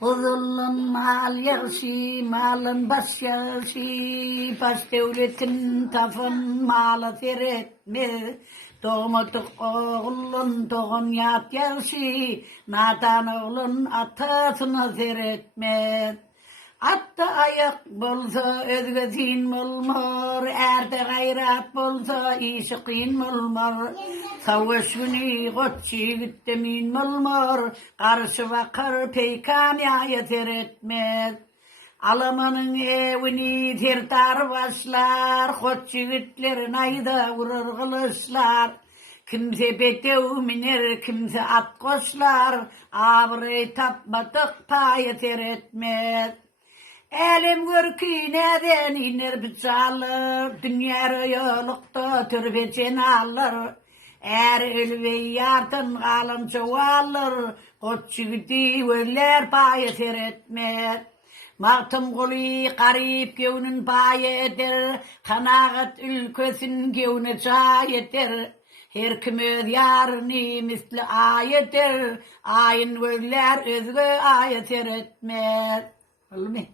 Uzulun mal yarşı, malın baş yarşı, baş devletin tafın malı teretme. Doğmadık oğlun doğum yat yarşı, nadan oğlun atasını teretme. Atta ayak bolsa özge tin bolmor, erde gayrat bolsa işi kıyın bolmor. Savaş günü koççi güttemin bolmor, karşı vakar peykam yeter etmez. Alamanın evini tertar başlar, koççi gütlerin ayda vurur kılıçlar. Kimse betev miner, kimse at koşlar, abrey tapmadık yeter etmez. Elim görkü neden iner bıçalır, dünya yolukta türbeçen alır. Er ölüveyi yartın kalın çoğalır, koççu gidi öller payı seretmez. Mağtım kolu garip gevnin payı eder, kanağıt ülkesin gevni çay eder. Her kim öz yarını misli ayetir, ayın öller özgü ayet seretmez. Oldu mu?